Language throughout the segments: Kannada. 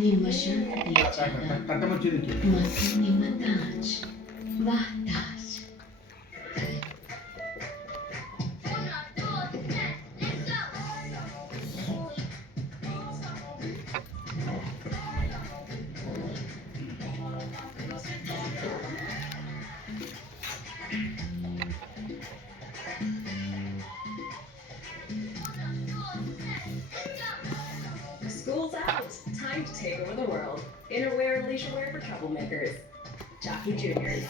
ನಿಮ್ಮ ಶಾಂತಿಯ ಮತ್ತು ನಿಮ್ಮ ತಾಜ್ ವಾಹ್ Taj. School's out. Time to take over the world. Innerwear and leisure wear for troublemakers. Jockey Juniors.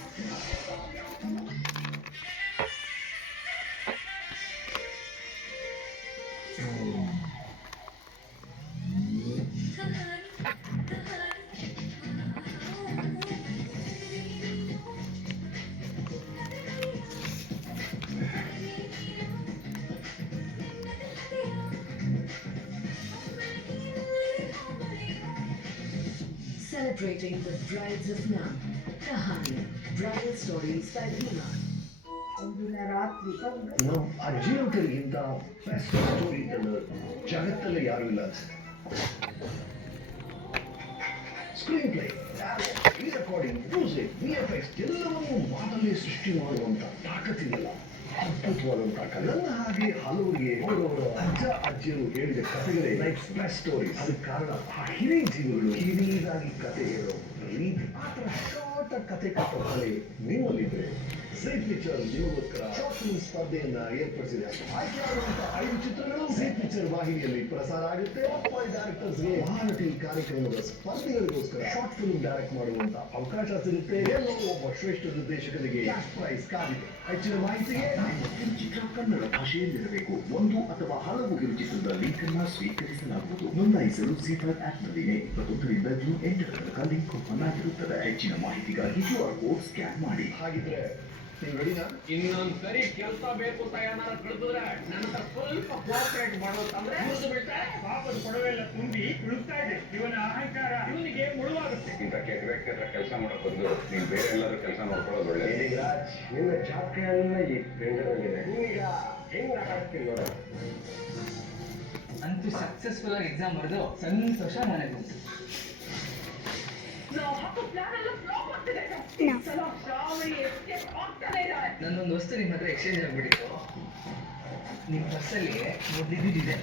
Celebrating the brides of now. Kahani, bridal stories by Bhima. ಅಜ್ಜಿಯಂತರಿಗಿಂತ ಬೆಸ್ಟ್ ಸ್ಟೋರಿ ಟೆಲ್ಲರ್ ಜಗತ್ತಲ್ಲೇ ಯಾರು ಇಲ್ಲ screen play, recording, music, VFX ಎಲ್ಲವನ್ನೂ ಮಾತಲ್ಲಿ ಸೃಷ್ಟಿ ಮಾಡುವಂತ ತಾಕತ್ತಿದೆಯಲ್ಲ, ಅದ್ಭುತವಾದಂತ ಕಲೆ. ನನ್ನ ಹಾಗೆ ಹಲವರಿಗೆ ಅವರವರ ಅಜ್ಜ ಅಜ್ಜಿಯರು ಹೇಳಿದ ಕಥೆಗಳೇ ಲೈಫ್ ಬೆಸ್ಟ್ ಸ್ಟೋರಿ. ಅದಕ್ಕೆ ಕಾರಣ ಆ ಹಿರಿಯ ಜೀವಗಳು ಕಿರಿದಾಗಿ ಕಥೆ ಹೇಳೋ ರೀತಿ. ಆ ಥರ ಶಾರ್ಟ್ ಕಥೆ ಕಟ್ಟೋ ಕಲೆ ನಿಮ್ಮಲ್ಲಿದ್ರೆ ಝೀ ಪಿಕ್ಚರ್ ನಿಮಗೋಸ್ಕರ ಶಾರ್ಟ್ ಫಿಲ್ಮ್ ಸ್ಪರ್ಧೆಯನ್ನ ಏರ್ಪಡಿಸಿದೆ. ಆಯ್ಕೆಯಾಗುವಂತ 5 ಚಿತ್ರಗಳು ಝೀ ಪಿಕ್ಚರ್ ವಾಹಿನಿಯಲ್ಲಿ ಪ್ರಸಾರ ಆಗುತ್ತೆ. ಟಾಪ್ 5 ಡೈರೆಕ್ಟರ್ಸ್ಗೆ ಮಹಾನಟಿ ಕಾರ್ಯಕ್ರಮದ ಸ್ಪರ್ಧೆಗಳಿಗೋಸ್ಕರ ಶಾರ್ಟ್ ಫಿಲ್ಮ್ ಡೈರೆಕ್ಟ್ ಮಾಡುವಂತ ಅವಕಾಶ ಸಿಗುತ್ತೆ. ಎಲ್ಲೋ ಒಬ್ಬ ಶ್ರೇಷ್ಠ ನಿರ್ದೇಶಕರಿಗೆ ಕ್ಯಾಶ್ ಪ್ರೈಸ್ ಕಾದಿದೆ. ಹೆಚ್ಚಿನ ಮಾಹಿತಿಗೆ ನಿಮ್ಮ ಕಿರುಚಿತ್ರ ಕನ್ನಡ ಭಾಷೆಯಲ್ಲಿರಬೇಕು. 1 ಅಥವಾ ಹಲವು ಕಿರುಚಿತ್ರದ ಲಿಂಕ್ ಅನ್ನ ಸ್ವೀಕರಿಸಲಾಗುವುದು. ನೋಂದಾಯಿಸಲು ಝೀ5 ಆಪ್ನಲ್ಲಿ 21ರಿಂದ ಜೂನ್ 8ರ ತನಕ ಲಿಂಕ್ ಓಪನ್ ಆಗಿರುತ್ತದೆ. ಹೆಚ್ಚಿನ ಮಾಹಿತಿಗಾಗಿ QR ಕೋಡ್ ಸ್ಕ್ಯಾನ್ ಮಾಡಿ. ಹಾಗಿದ್ರೆ ಇನ್ನೊಂದ್ಸರಿ ಕೆಲಸ ಬೇಕು ಅಂತ ಏನಾರ ಕಳಿಸಿದ್ರೆ ನನ್ನ ಸ್ವಲ್ಪ ಕೋಆಪರೇಟ್ ಮಾಡೋದಂದ್ರೆ ಪಾಪದ ಕೊಡವೆಲ್ಲ ತುಂಬಿ ಉಳಿಸ್ತಾ ಇದೆ. ಇವನ ಅಹಂಕಾರ ಇವನಿಗೆ ಮುಳುವಾಗುತ್ತೆ. ಇಂಥ ಕೆಟ್ಟ ವ್ಯಕ್ತಿ ಹತ್ರ ಕೆಲಸ ಮಾಡೋ ಬದಲು ನೀನು ಬೇರೆ ಎಲ್ಲಾದ್ರೂ ಕೆಲಸ ನೋಡ್ಕೊಳ್ಳೋದು ಒಳ್ಳೆಯದು. ರಾಜ್, ನಿನ್ನ ಜಾತಕ ಎಲ್ಲ ಈ ಬೆಂಗಳೂರಿಗಿದೆ. ಈಗ ಹೆಂಗ್ ಆಟಾಡ್ತೀನಿ ನೋಡ. ಅಂತೂ ಸಕ್ಸಸ್ಫುಲ್ ಆಗಿ ಎಕ್ಸಾಮ್ ಬರೆದು ಸಂತೋಷ ನನಗೆ ಬಂತು. ನನ್ನೊಂದು ವಸ್ತು ನಿಮ್ಮ ಹತ್ರ ಎಕ್ಸ್ಚೇಂಜ್ ಆಗ್ಬಿಟ್ಟಿತ್ತು. ನಿಮ್ಮ ಬಸ್ಸಲ್ಲಿ ಮೊದಲಿದ್ದಿದೆ.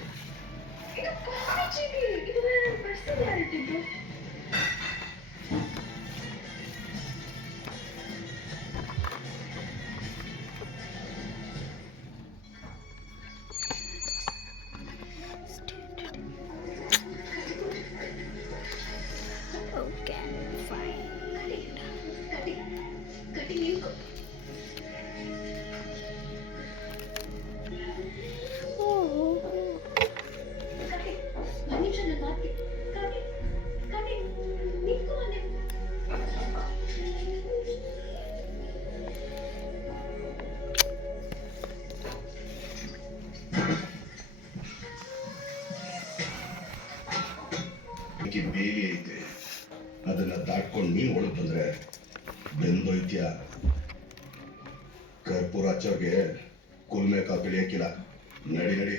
ಬೇಲಿ ಐತೆ, ಅದನ್ನ ದಾಟ್ಕೊಂಡು ನೀನ್ ಒಳಗ್ ಬಂದ್ರೆ ಬೆಂದೋಯ್ತ್ಯ. ಕರ್ಪೂರ ಹಚ್ಚೋರ್ಗೆ ಕುಲ್ಮೆ ಕಾಲ್ ಬೆಳೆಯಕ್ಕಿಲ್ಲ. ನಡಿ ನಡಿ.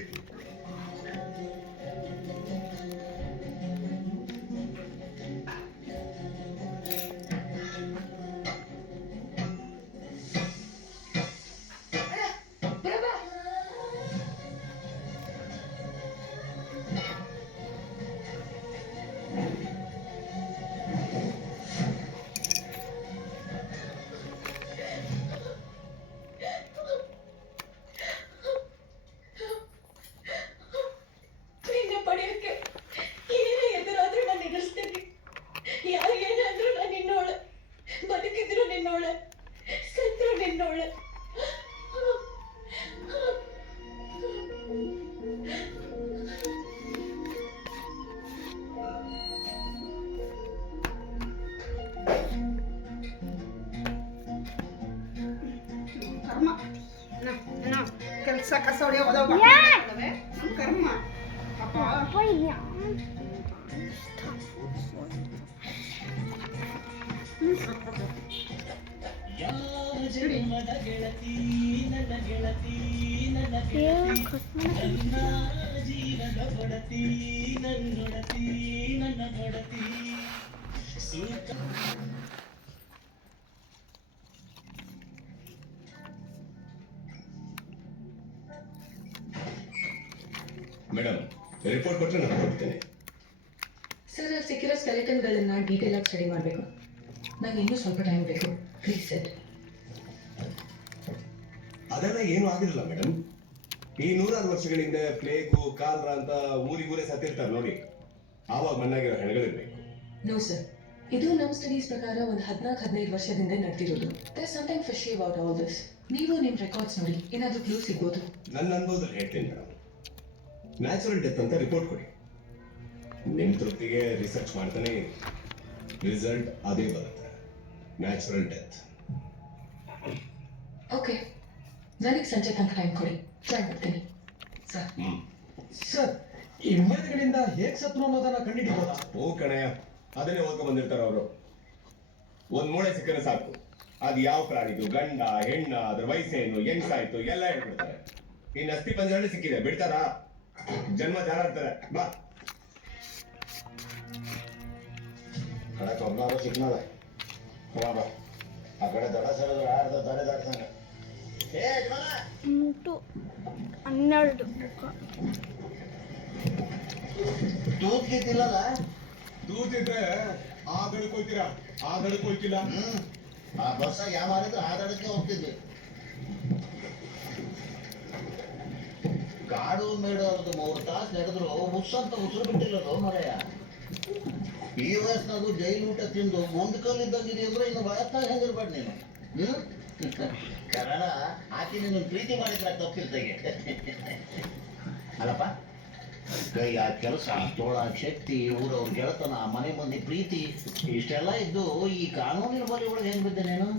ಕೆಲಸ ಕಸ ಹೊಡೆಯೋದು ಕರ್ಮ. ಜನ್ಮದ ಗೆಳತಿ ನನ್ನ ಗೆಳತಿ ನನ್ನ ಗೆಳತಿ ನನ್ನ ಜೀವದ ಕೊಡತಿ ನನ್ನೊಡತಿ ನನ್ನ ಕೊಡತಿ. ಮೇಡಮ್ ರಿಪೋರ್ಟ್ ಕೊಟ್ಟರೆ ನಾನು ಕೊಡ್ತೇನೆ. ಸರ್ ಅಲ್ಲಿ ಸಿಕ್ಕಿರೋ ಸ್ಕೆಲೆಟನ್ಗಳನ್ನ ಡೀಟೇಲ್ ಆಗಿ ಸ್ಟಡಿ ಮಾಡಬೇಕು. ನಂಗೆ ಇನ್ನೂ ಸ್ವಲ್ಪ ಟೈಮ್ ಬೇಕು. Please sir. ಅದೆಲ್ಲ ಏನೂ ಆಗಿರಲ್ಲ ಮೇಡಮ್. ಈ 100 ವರ್ಷಗಳಿಂದ ಪ್ಲೇಗು ಕಾಲ್ರ ಅಂತ ಊರಿಗೂರೇ ಸತ್ತಿರ್ತಾರೆ ನೋಡಿ, ಆವಾಗ ಮಣ್ಣಾಗಿರೋ ಹೆಣಗಳಿರ್ಬೇಕು. ನೋ ಸರ್, ಇದು ನಮ್ಮ ಸ್ಟಡೀಸ್ ಪ್ರಕಾರ ಒಂದು 14-15 ವರ್ಷದಿಂದ ನಡೆದಿರೋದು. There something fishy about all this. ನೀವು ನಿಮ್ಮ ರೆಕಾರ್ಡ್ಸ್ ನೋಡಿ, ಏನಾದರೂ ಕ್ಲೂ ಸಿಗ್ಬೋದು. ನನ್ನ ಅನುಭವದಲ್ಲಿ ಹೇಳ್ತೀನಿ ಮೇಡಮ್, ನ್ಯಾಚುರಲ್ ಡೆತ್ ಅಂತ ರಿಪೋರ್ಟ್ ಕೊಡಿ. ನಿಮ್ಮ ತೃಪ್ತಿಗೆ ರಿಸರ್ಚ್ ಮಾಡ್ತಾನೆ ರಿಸಲ್ಟ್ ಅದೇ ಬರುತ್ತೆ, ನ್ಯಾಚುರಲ್ ಡೆತ್. ಓಕೆ, ನನಗೆ ಸಂಜೆ ತನಕ ಟೈಮ್ ಕೊಡಿ, ಟ್ರೈ ಮಾಡ್ತೀನಿ. ಸರ್ ಸರ್, ಈ ಉಮೇದ್ಗಳಿಂದ ಹೇಗೆ ಸತ್ರು ಅನ್ನೋದನ್ನ ಕಂಡಿಡಿಬೋದಾ? ಓ ಕಣಯ್ಯ, ಅದನ್ನೇ ಓದ್ಕೊಂಡ್ ಬಂದಿರ್ತಾರೆ ಅವರು. ಒಂದ್ ಮೂಳೆ ಸಿಕ್ಕರೆ ಸಾಕು, ಅದು ಯಾವ ಪ್ರಾಣಿದು, ಗಂಡ ಹೆಣ್ಣ, ಅದ್ರ ವಯಸ್ಸೇನು, ಹೆಣ್ಸಾಯ್ತು ಎಲ್ಲ ಹೇಳ್ಬಿಡ್ತಾರೆ. ಇನ್ನು ಅಸ್ಥಿ ಪಂಜರನೇ ಸಿಕ್ಕಿದೆ, ಬಿಡ್ತಾರಾ? ಜನ್ಮ ಜಾರಾಡ್ತಾರೆ. ಬಾ ಕಡಕ್ ಒಬ್ಬನಾದ್ರು ಸಿಕ್ನಲ್ಲ, ಬಾ ಆ ಕಡೆ ದಡ ಸರಿದ್ರೆ ಆಡ್ದ ದಾರೆ ದಾಡ್ತಾನೆ. ಏ ಯಜಮಾನ, 12 ತೂತಿಲ್ಲಲ್ಲ, ತೂತಿದ್ರೆ ಆ ದಡಕ್ಕೆ ಹೋಗ್ತೀರಾ, ಆ ದಡಕ್ಕೆ ಹೋಗ್ತಿಲ್ಲ. ಆ ಬಸ್ಸ ಯಾವ ಮಾಡಿದ್ರೆ ಆ ದಡಕ್ಕೆ ಹೋಗ್ತಿದ್ವಿ. ಕಾಡು ಮೇಡು ಅವ್ರದ್ದು 3 ತಾಸು ನಡೆದ್ರು ಹುಸ್ಸಂತ ಉಸಿರು ಬಿಟ್ಟಿಲ್ಲೋ ಮರೆಯ. ಈ ವಯಸ್ಸಿನಾಗೂ ಜೈಲು ಊಟ ತಿಂದು ಮುಂದ್ ಕಲ್ಲಿದ್ದಂಗಿದೆ ಅಂದ್ರೆ ಇನ್ನು ವಯಸ್ಸಾಗ ಹೆಂಗಿರ್ಬೇಡ ನೀನು. ಕನ್ನಡ ಆಕೆ ನಿನ್ನ ಪ್ರೀತಿ ಮಾಡಿದ್ರೆ ತಪ್ಪಿಲ್ದಾಗೆ. ಅಲ್ಲಪ್ಪ, ಕೈ ಆ ಕೆಲಸ, ತೋಳ ಶಕ್ತಿ, ಊರವ್ರ ಗೆಳತನ, ಮನೆ ಮಂದಿ ಪ್ರೀತಿ ಇಷ್ಟೆಲ್ಲ ಇದ್ದು ಈ ಕಾನೂನಿನ ಬಲಿ ಒಳಗೆ ಹೆಂಗ್ ಬಿದ್ದೆ ನೀನು?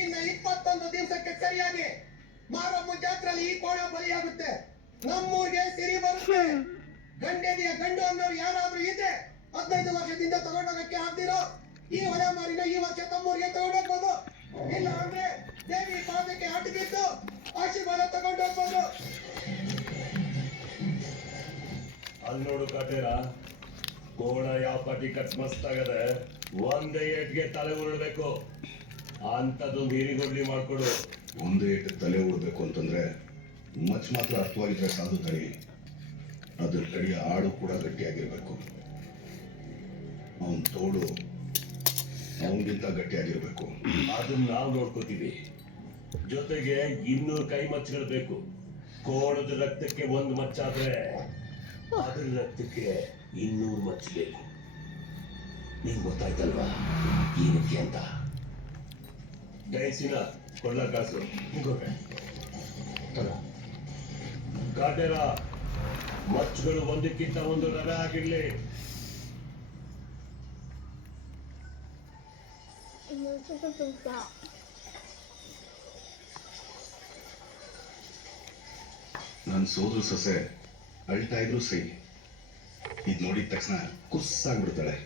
ಇನ್ನು 21 ದಿವಸಕ್ಕೆ ಸರಿಯಾಗಿ ಮಾರಮ್ಮ ಜಾತ್ರೆಯಲ್ಲಿ ಈ ಕೋಣ ಬಲಿಯಾಗುತ್ತೆ. ನಮ್ಮೂರಿಗೆ ಸಿರಿ ಬರುತ್ತೆ. ಗಂಡೆದೆಯ ಗಂಡು ಅನ್ನೋರು ಯಾರಾದ್ರೂ ಇದ್ರೆ 15 ವರ್ಷದಿಂದ ತಗೊಂಡೋಗಕ್ಕೆ ಆಗ್ದಿರೋ ಈ ಹೊಲ ಮಾರಿನ ಈ ವರ್ಷ ತಮ್ಮೂರಿಗೆ ತಗೊಂಡೋಗ್ಬೋದು. ಇಲ್ಲ ಅಂದ್ರೆ ದೇವಿ ಪಾದಕ್ಕೆ ಅಡ್ಡು ಬಿದ್ದು ಆಶೀರ್ವಾದ ತಗೊಂಡೋಗ್ಬೋದು. ಅಲ್ಲಿ ನೋಡು ಕಾಟೇರ, ಕೋಣ ಯಾವ ಪಟ್ಟಿ ಕಟ್ ಮಸ್ತ್ ಆಗದೆ, ಒಂದೇ ಏಟ್ಗೆ ತಲೆ ಉರುಳ್ಬೇಕು. ಅಂತದೊಂದು ಹಿರಿಗೊಡ್ಲಿ ಮಾಡ್ಕೊಡು. ಒಂದೇ ಏಟು ತಲೆ ಉಡ್ಬೇಕು ಅಂತಂದ್ರೆ ಮಚ್ ಮಾತ್ರ ಅರ್ಥವಾಗಿದ್ರೆ ಸಾಧು ತಳಿ. ಅದ್ರ ಕಡೆಯ ಆಡು ಕೂಡ ಗಟ್ಟಿಯಾಗಿರ್ಬೇಕು. ಅವನ್ ತೋಡು ಅವನಿಗಿಂತ ಗಟ್ಟಿಯಾಗಿರ್ಬೇಕು. ಅದನ್ನ ನಾವು ನೋಡ್ಕೋತೀವಿ. ಜೊತೆಗೆ 200 ಕೈ ಮಚ್ಚಗಳು ಬೇಕು. ಕೋಣದ ರಕ್ತಕ್ಕೆ 1 ಮಚ್ಚಾದ್ರೆ ಅದ್ರ ರಕ್ತಕ್ಕೆ 200 ಮಚ್ಚ ಬೇಕು. ನಿಂಗೆ ಗೊತ್ತಾಯ್ತಲ್ವಾ ಏನಕ್ಕೆ ಅಂತ? ಗೈಸಿನ ಕೊಳ್ಳ ಕಾಸು ಕಾಟೇರ, ಮಚ್ಚಗಳು ಒಂದಕ್ಕಿಂತ ಒಂದು ರವೆ ಆಗಿರ್ಲಿ. ನನ್ನ ಸೋದ್ರು ಸೊಸೆ ಅಳ್ತಾ ಇದ್ರು ಸೈ, ಇದ್ ನೋಡಿದ ತಕ್ಷಣ ಕುಸ್ಸಾಗ್ಬಿಡ್ತಾಳೆ.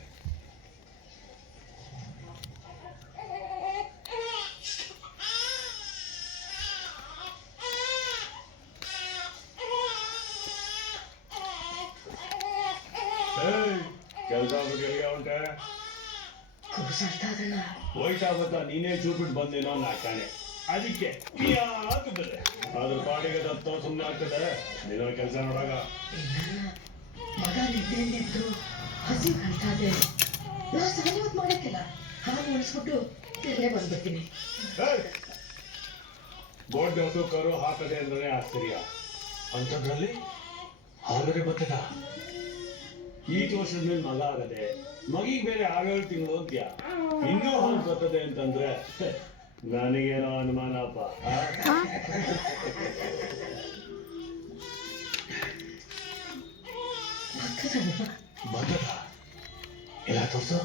ಕೆಲಸ ಬಿಟ್ಟಿಗೆ ಉಂಟೆ ಕೂಸಾಡ್ತಾ ಹೋಯ್ತಾ ಗೊತ್ತಾ, ನೀನೇ ಚೂಪಿಟ್ಟು ಬಂದೇನೋ ನಾಕಾಣೆ. ಅದಕ್ಕೆ ಆಗ್ತದೆ, ಅದ್ರ ಪಾಡಿಗೆ ದತ್ತ ಸುಮ್ಮನೆ ಆಗ್ತದೆ. ನೀನು ಕೆಲಸ ನೋಡಾಗ ಮಗ ನಿದ್ದೆಯಲ್ಲಿದ್ದು ಹಸಿ ಕಳ್ತಾ ಇದೆ. ನಾ ಸಾಯೋದ್ ಮಾಡಕ್ಕಿಲ್ಲ, ಹಾಲು ಉಳಿಸ್ಬಿಟ್ಟು ತಿರ್ಗೇ ಬಂದ್ಬಿಡ್ತೀನಿ. ಗೋಡ್ ಹೊಸು ಕರು ಹಾಕದೆ ಅಂದ್ರೆ ಆಶ್ಚರ್ಯ. ಅಂಥದ್ರಲ್ಲಿ ಹಾಗರೆ ಬರ್ತದ. ಈ ವರ್ಷದ ಮೇಲೆ ಮಗ ಆಗದೆ, ಮಗಿಗೆ ಬೇರೆ 6 ತಿಂಗಳು ಅಂತ್ಯ, ಇನ್ನೂ ಹಾಲು ಬರ್ತದೆ ಅಂತಂದ್ರೆ ನನಗೇನೋ ಅನುಮಾನಪ್ಪ. ಬರ್ತದ ಎಲ್ಲ ತೋರ್ಸು.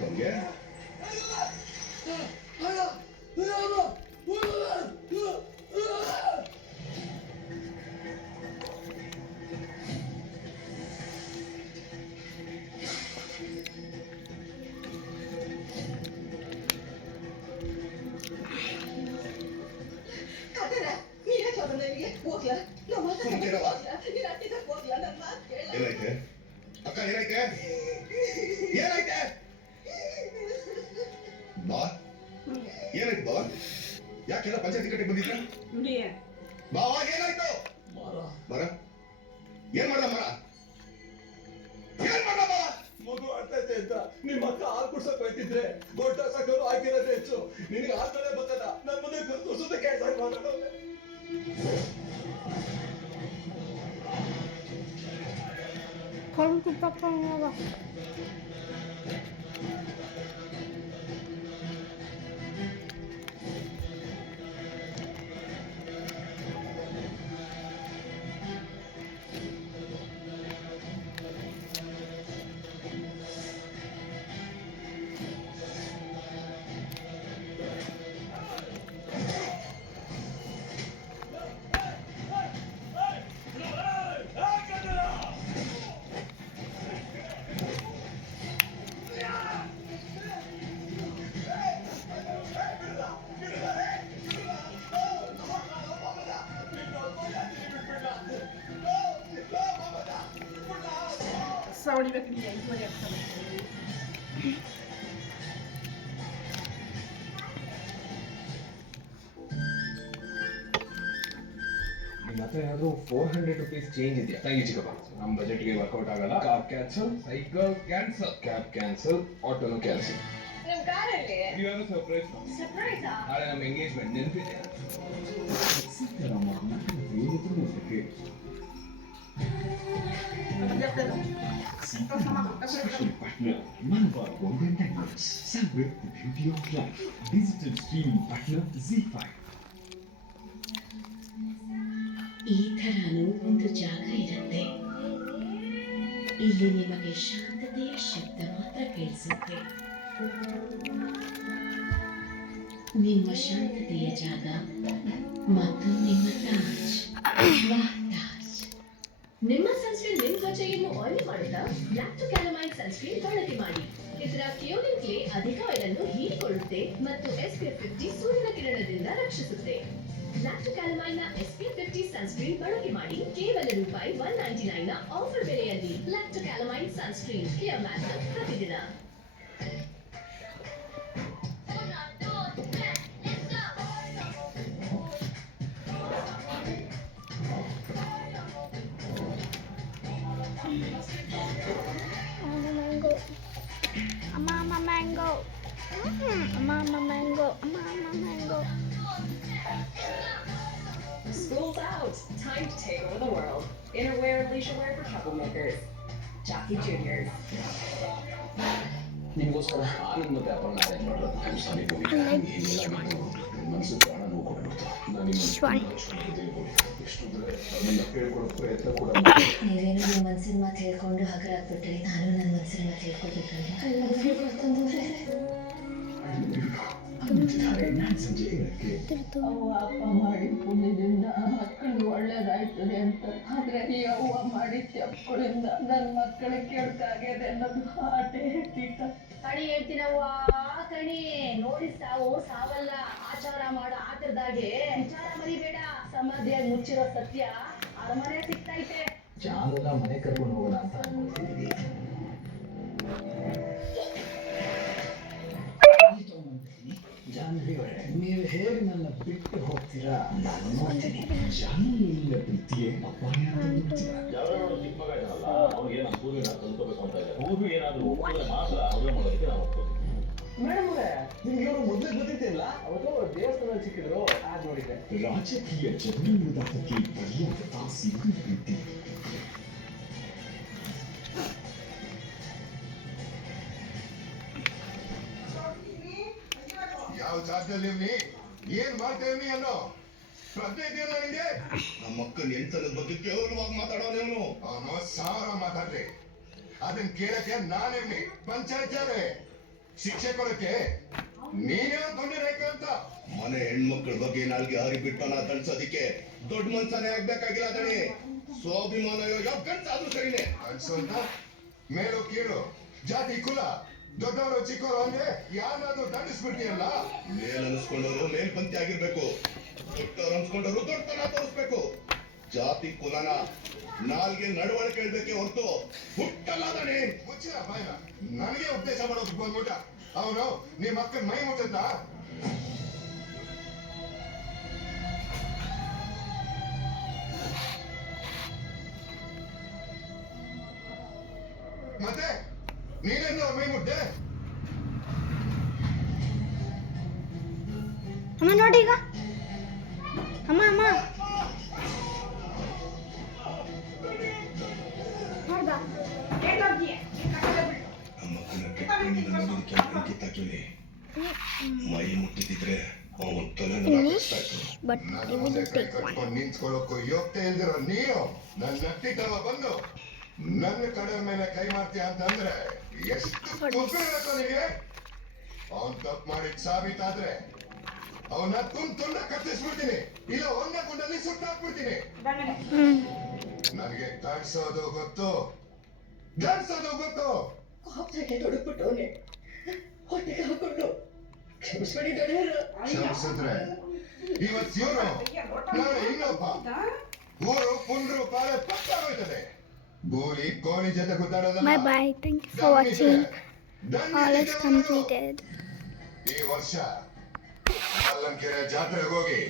ಏನಾಯ್ತು ಅವ್ನಿಗೆ? ಏನಾಯ್ತೆ ಅಕ್ಕ? ಏನಾಯ್ತೆ? ಏನಾಯ್ತೆ ಬಾ? ಏನಾಯ್ತು ಬಾ? ಯಾಕೆಲ್ಲ ಪಂಚಾಯತಿ ಕಟ್ಟೆ ಬಂದಿದ್ರ? ಬಾವ ಏನಾಯ್ತು? ಮರ ಏನ್ ಮಾಡ್ದ? ಮರ ಏನ್ ಮಾಡ್ದ ಬಾವ? ಮಗು ಆಡ್ತೈತೆ ಅಂತ ನಿಮ್ಮ ಅಕ್ಕ ಹಾಲು ಕುಡ್ಸಕ್ ಹೋಯ್ತಿದ್ರೆ ದೊಡ್ಡ ಸಕರು ಆಗಿರೋದೇ ಹೆಚ್ಚು. ನಿನಗೆ ಆಡ್ತಾನೆ ಬರ್ತದ, ನನ್ನ ಮುಂದೆ ತೋರ್ಸೋದೇ ಕೆಲಸ ಮಾಡೋದು. ಹೊಡಿಬೇಕು ನೀ ಐದುವರೆ ಆಗ್ತದೆ. ನಿಮ್ಮ ಹತ್ರ ಏನಾದ್ರು 400 ರೂಪೀಸ್ ಚೇಂಜ್ ಇದೆಯಾ? ಥ್ಯಾಂಕ್ ಯು ಚಿಕ್ಕಪ್ಪ. ನಮ್ಮ ಬಜೆಟ್ಗೆ ವರ್ಕೌಟ್ ಆಗಲ್ಲ. Car cancel, cycle cancel, cab cancel, ಆಟೋನು ಕ್ಯಾನ್ಸಲ್. ನಮ್ ಕಾರಲ್ಲಿ ಇವಾಗ ಸರ್ಪ್ರೈಸ್. ಸರ್ಪ್ರೈಸಾ? ನಾಳೆ ನಮ್ಮ ಎಂಗೇಜ್ಮೆಂಟ್ ನೆನಪಿದೆ. Celebrate the beauty of life. Digital streaming partner ZEE5. ಈ ಥರನೂ ಒಂದು ಜಾಗ ಇರುತ್ತೆ. ಇಲ್ಲಿ ನಿಮಗೆ ಶಾಂತತೆಯ ಶಬ್ದ ಮಾತ್ರ ಕೇಳಿಸುತ್ತೆ. ನಿಮ್ಮ ಶಾಂತತೆಯ ಜಾಗ ಮತ್ತು ನಿಮ್ಮ ತಾಜ್. ವಾಹ್ ತಾಜ್. ನಿಮ್ಮ ಸನ್ಸ್ಕ್ರೀನ್ ನಿಮ್ಮ ತ್ವಚೆಯನ್ನು ಆಯಿಲ್ ಮಾಡುತ್ತಾ? ಬ್ಲ್ಯಾಕ್ ಟು ಕ್ಯಾಲಮೈನ್ ಸನ್ಸ್ಕ್ರೀನ್ ಬಳಕೆ ಮಾಡಿ. ಇದರ ಕ್ಯೂರಿಂಗ್ ಕ್ಲೇ ಅಧಿಕ ಆಯಿಲ್ ಅನ್ನು ಹೀರಿಕೊಳ್ಳುತ್ತೆ ಮತ್ತು SPF 50 ಸೂರ್ಯನ ಕಿರಣದಿಂದ ರಕ್ಷಿಸುತ್ತೆ. ಬ್ಲ್ಯಾಕ್ ಟು ಕ್ಯಾಲಮೈನ್ ನ SPF 50 ಸನ್ಸ್ಕ್ರೀನ್ ಬಳಕೆ ಮಾಡಿ ಕೇವಲ ರೂಪಾಯಿ 199 ನ ಆಫರ್ ಬೆಲೆಯಲ್ಲಿ. Black to calamine sunscreen clear matte ಪ್ರತಿದಿನ. Mama mango. Mama mango. Mama mango. School's out. Time to take over the world. Innerwear and leisure wear for troublemakers. Jockey Juniors. ನಿಮಗೋಸ್ಕರ ಆನಂದ ವ್ಯಾಪಾರ ಅರೇಂಜ್ ಮಾಡೋದು. ಮನಸ್ಸು ಪ್ರಾಣ ನೋವು ಕೊಟ್ಬಿಡ್ತು. ನಾನು ನಿಮ್ಮನ್ನ ಕೇಳ್ಕೊಳ್ಳೋ ಪ್ರಯತ್ನ ಕೂಡ ನೀವೇನು ನಿಮ್ಮ ಮನಸ್ಸಿನ ಮಾತು ಹೇಳ್ಕೊಂಡು ಹಗರಾಗ್ಬಿಟ್ರೆ ನಾನು ನನ್ನ ಮನಸ್ಸಿನ ಮಾತು ಹೇಳ್ಕೊಳ್ಬೇಕಂದ್ರೆ ನಾನು ಸಂಜೆ ಹೇಳಕ್ಕೆ ಅವ್ವ ಅಪ್ಪ ಮಾಡಿ ಪುಣ್ಯದಿಂದ ಮಕ್ಕಳಿಗೆ ಒಳ್ಳೇದಾಯ್ತದೆ ಅಂತ. ಆದ್ರೆ ಈ ಅವ್ವ ಮಾಡಿ ತಪ್ಪುಗಳಿಂದ ನನ್ನ ಮಕ್ಕಳಿಗೆ ಕೆಡುಕಾಗಿದೆ ಅನ್ನೋದು ಆಟೆ ಹೇಳ್ತಿದ್ದ. ಕಣಿ ಹೇಳ್ತೀನವ್ವ ಕಣಿ. ನೋಡಿ ಸಾವು ಸಾವಲ್ಲ. ಆಚಾರ ಮಾಡೋ ಆತರದಾಗೆ ವಿಚಾರ ಮರಿಬೇಡ. ಸಮಾಧಿಯಾಗಿ ಮುಚ್ಚಿರೋ ಸತ್ಯ ಅರಮನೆ ಸಿಗ್ತೈತೆ. ಜಾಗದ ಮನೆ ಕರ್ಕೊಂಡು ಹೋಗೋಣ ಅಂತ ಅನ್ಕೊಳ್ತಿದ್ದೀವಿ. ಜಾನ್ವಿ ಅವರೇ, ನೀವು ಹೇಗೆ ನನ್ನ ಬಿಟ್ಟು ಹೋಗ್ತೀರಾ? ನಾನು ನೋಡ್ತೀನಿ. ಜಾನ್ವಿಯ ಪ್ರೀತಿಯೇ ಅಪಾಯ ಅಂತ ನೋಡ್ತೀರಾ? ಯಾವ್ಯಾವ ಚಿಕ್ಕ ಮಗ ಇದ್ದಾನಲ್ಲ, ಅವ್ನಿಗೆ ನಾನು ಪೂರ್ವಿನ ಕಲ್ತ್ಕೋಬೇಕು ಅಂತ ಇದ್ದಾರೆ. ಪೂರ್ವಿ ಏನಾದ್ರು ಒಪ್ಪಿದ್ರೆ ಮಾತ್ರ ಮದುವೆ ಮಾಡೋದಕ್ಕೆ ನಾನು ಒಪ್ಕೋತೀನಿ. ಮೇಡಮ್ ಅವರೇ, ನಿಮ್ಗೆ ಇವರು ಮೊದಲೇ ಗೊತ್ತಿತ್ತಿಲ್ಲ? ಅವತ್ತು ದೇವಸ್ಥಾನದಲ್ಲಿ ಸಿಕ್ಕಿದ್ರು, ಆಗ ನೋಡಿದ್ದೆ. ರಾಜಕೀಯ ಚದುರಂಗದಾಟಕ್ಕೆ ಬಲಿಯಾದ ಸಿಗು ಪ್ರೀತಿ. ಯಾವ ಜಾಗದಲ್ಲಿ ಏನ್ ಮಾಡ್ತೇವೆ ಅನ್ನೋ ಪ್ರಜ್ಞೆ ಇದೆಯಲ್ಲ ನಿಂಗೆ? ನಮ್ಮ ಮಕ್ಕಳ ಎಂತದ ಬಗ್ಗೆ ಕೇವಲವಾಗಿ ಮಾತಾಡೋನೇನು? ಅವನು ಸಾವಿರ ಮಾತಾಡ್ಲಿ, ಅದನ್ನ ಕೇಳಕ್ಕೆ ನಾನೇವ್ನಿ ಪಂಚಾಯತ್ ಶಿಕ್ಷೆ ಕೊಡಕ್ಕೆ ನೀನೇ ಬಂದೆ ನಾಯಕ ಅಂತ ಮನೆ ಹೆಣ್ಮಕ್ಳ ಬಗ್ಗೆ ನಾಲ್ಗೆ ಹಾರಿ ಬಿಟ್ಟನ ತಳ್ಸೋದಿಕ್ಕೆ ದೊಡ್ಡ ಮನ್ಸನೇ ಆಗ್ಬೇಕಾಗಿಲ್ಲ ದಣಿ. ಸ್ವಾಭಿಮಾನ ಗಂಟಾದ್ರೂ ಸರಿನೇ ಅನ್ಸು ಅಂತ ಮೇಲು ಕೀಳು ಜಾತಿ ಕುಲ ದೊಡ್ಡವರು ಚಿಕ್ಕವರು ಅಂದ್ರೆ ಯಾರಾದ್ರೂ ದಂಡಿಸ್ಬಿಡ್ತೀಯಲ್ಲ. ಮೇಲ್ ಅನ್ಸ್ಕೊಂಡವರು ಮೇಲ್ಪಂಕ್ತಿ ಆಗಿರ್ಬೇಕು, ದೊಡ್ಡವ್ರು ಅನ್ಸ್ಕೊಂಡವರು ದೊಡ್ಡತನ ತೋರಿಸ್ಬೇಕು. ಜಾತಿ ಕುಲನ ನಾಲ್ಗೆ ನಡವಳಿಕೆ ಹೇಳ್ಬೇಕೆ ಹೊರತು ಹುಟ್ಟಲ್ಲ ದಣಿ. ಮುಚ್ಚಿನ ಬಾಯ, ನನಗೆ ಉದ್ದೇಶ ಮಾಡೋದಕ್ಕೆ ಬಂದ್ಬಿಟ್ಟ ಅವನು ನಿಮ್ಮ ಅಕ್ಕನ ಮೈ ಮುಟ್ಟಂತ. ಮತ್ತೆ ನೀನೇನು ಮೈ ಮುಟ್ಟೆ? ಅಮ್ಮ ನೋಡಿ ಈಗ ಅಮ್ಮ ಅಮ್ಮ ನೋಡ್ದ ಮೈ ಮುಟ್ಟಿದ್ರೆ ಬಟ್ ನಿಂತ್ಕೊಳ್ಳೋಕ್ಕೂ ಯೋಗ್ಯತೆ ಇಲ್ದಿರೋ ನೀನು ನನ್ನ ನಟ್ಟಿ ತವ ಬಂದು ನನ್ನ ಕಡೆ ಮೇಲೆ ಕೈ ಮಾಡ್ತೀಯ ಅಂತಂದ್ರೆ ಎಷ್ಟು ಕೊಬ್ಬಿರಬೇಕು ನಿನಗೆ. ಅವನ್ ತಪ್ಪು ಮಾಡಿದ್ ಸಾಬೀತಾದ್ರೆ ಅವನ್ನ ತುಂಡ ಕತ್ತಿಸ್ಬಿಡ್ತೀನಿ, ಇಲ್ಲ ಒಂದೇ ಗುಂಡಲ್ಲಿ ಸುಟ್ಟಾಕ್ಬಿಡ್ತೀನಿ. ನನಗೆ ಕಾಣಿಸೋದು ಗೊತ್ತು, ಗಾಣಿಸೋದು ಗೊತ್ತು. ಕಾಪ್ಸಕ್ಕೆ ತೊಡಗ್ಬಿಟ್ಟವನೆ ಹೊಟ್ಟೆಗೆ ಹಾಕೊಂಡು ಕ್ಷಮಿಸ್ಬೇಡಿ ದೊಡ್ಡವರು. ಕ್ಷಮಿಸಿದ್ರೆ ಇವತ್ತು ಇವನು ನಾಳೆ ಇನ್ನೊಬ್ಬ ಊರು ಪುಂಡ್ರು ಪಾಳೆ ಪಕ್ಕಾಗೋಯ್ತದೆ. ಗೋಲಿ ಕೋಳಿ ಜೊತೆ ಗುದ್ದಾಡೋದಲ್ಲ. bye bye, thank you for watching. All is completed. ಈ ವರ್ಷ ಅಲ್ಲಂಕೆರೆ ಜಾತ್ರೆಗೆ ಹೋಗಿ